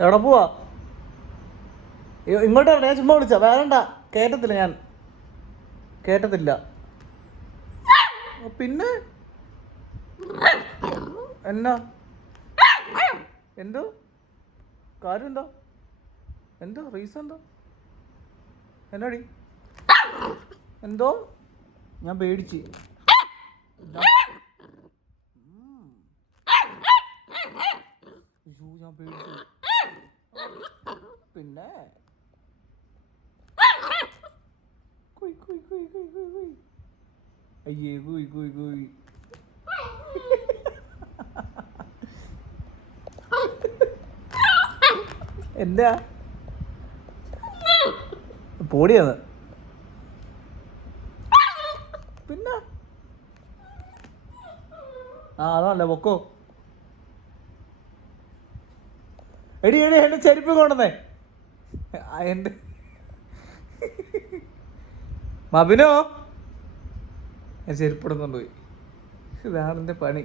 എവിടെ പോവാ? ഇങ്ങോട്ട് വരണ്ട, ഞാൻ ചുമ്മാ വിളിച്ച. വേറണ്ട, കേട്ടത്തില്ല, ഞാൻ കേട്ടത്തില്ല. പിന്നെ എന്നാ എന്തോ കാര്യം? എന്തോ റീസൺ എന്നാടി? എന്തോ? ഞാൻ പേടിച്ച്. ഞാൻ പേടിച്ചു. പിന്നെ അയ്യേ കുയ്. എന്താ പൊടിയത്? പിന്നെ അതല്ല പൊക്കോ. എടി എന്റെ ചെരുപ്പ് കൊണ്ടുവന്നേ. എന്റെ മബിനോ, ഞാൻ ചെരുപ്പ് ഇടുന്നുണ്ട് പോയി. ഇതാണ് എൻ്റെ പണി.